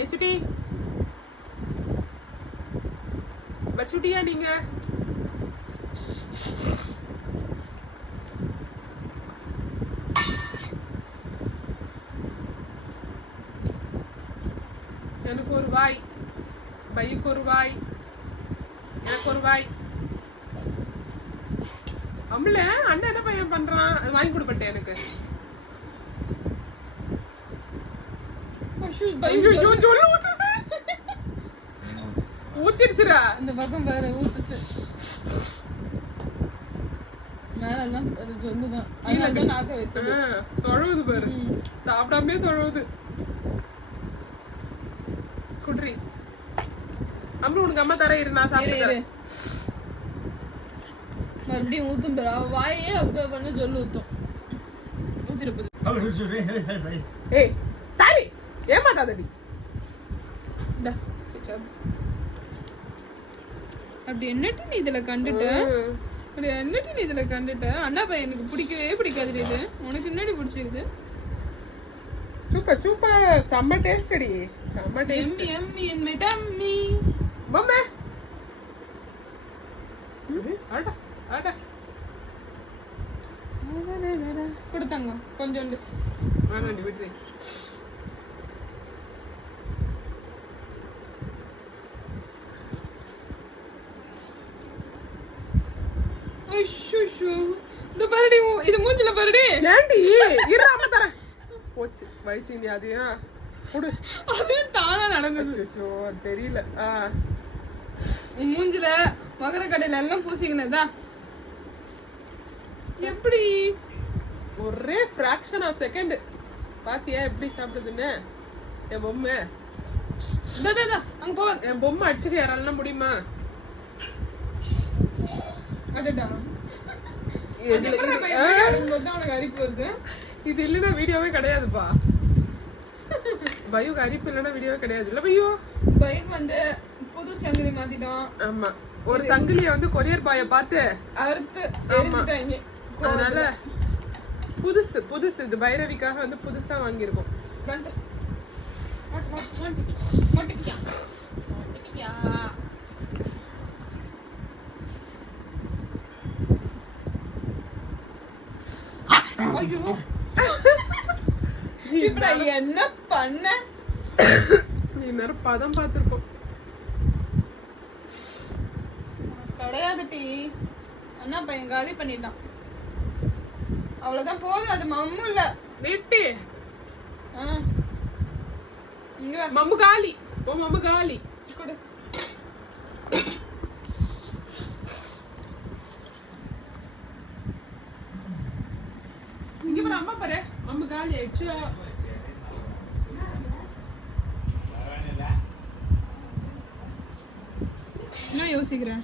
ஏச்சுடி வச்சுட்டியா நீங்க? எனக்கு ஒரு வாய், பைக்கு ஒரு வாய், எனக்கு ஒரு வாய். அம்மல அண்ணன் என்ன பையன் பண்றான்? அது வாங்கி கொடுப்பட்டேன் எனக்கு. ஊத்திருச்சுடா. இந்த பக்கம் வேற ஊத்துச்சு. மேலெல்லாம் சொல்லுதான். அதனால நாக்க வைத்தது. தொழுவுது பாரு. சாப்பிடாமே தொழுவுது. குட்ரி. அம்மா உனக்கு அம்மா தர இரு, நான் சாப்பிடுறேன். மறுபடியும் ஊத்தும் தர. வாயே அப்சர்வ் பண்ண சொல்லு ஊத்தும். ஊத்திருப்பது. ஏய் தாரி ஏமாத்தாதடி. டா சச்சா. அப்படி என்னட்டு நீ இதுல கண்டுட்ட? அப்படி என்னட்டு நீ இதுல கண்டுட்ட? அண்ணா பையன் எனக்கு பிடிக்கவே பிடிக்காது. இது உனக்கு என்னடி பிடிச்சிருக்குது? சூப்பர் சூப்பர், செம்ம டேஸ்ட் அடி. செம்ம taste. Yummy yummy in my tummy. மம்மே அட அட கொடுத்தாங்க கொஞ்சோண்டு. வேணாண்டி விட்டுரு. இந்த பாருடி, இது மூஞ்சில பாருடி. ஏண்டி இரு, அம்மா தரேன். போச்சு வயிற்று அதையா குடு. அது தானா நடந்தது. தெரியல. மூஞ்சில மகர கடையில எல்லாம் பூசிக்கினதா எப்படி? ஒரே ஃபிராக்ஷன் ஆஃப் செகண்ட். பாத்தியா எப்படி சாப்பிடுதுன்னு? என் பொம்மை அங்க போ. என் பொம்மை அடிச்சுக்க யாராலாம் முடியுமா? அடடா, இது இல்லைன்னா வீடியோவே கிடையாதுப்பா. பையுக்கு அரிப்பு இல்லைன்னா வீடியோவே கிடையாது. இல்ல பையோ, பைக் வந்து புது சங்கிலி மாத்திட்டோம். ஆமா, ஒரு சங்கிலிய வந்து கொரியர் பாய பார்த்து அறுத்து எரிஞ்சிட்டாங்க. அதனால புதுசு புதுசு இது பைரவிக்காக வந்து புதுசா வாங்கியிருக்கோம். இப்ப என்ன பண்ண? நீ நேரம் பதம் பார்த்திருக்கோம். கிடையாது டி. அண்ணா பையன் காலி பண்ணிட்டான். அவ்வளவுதான், போதும். அது மம்மு இல்ல வெட்டி. இங்க மம்மு காலி. ஓ மம்மு காலி. கொடு. இங்க பாரு, அம்மா பாரு, மம்மு காலி ஆயிடுச்சு. என்ன யோசிக்கிறேன்?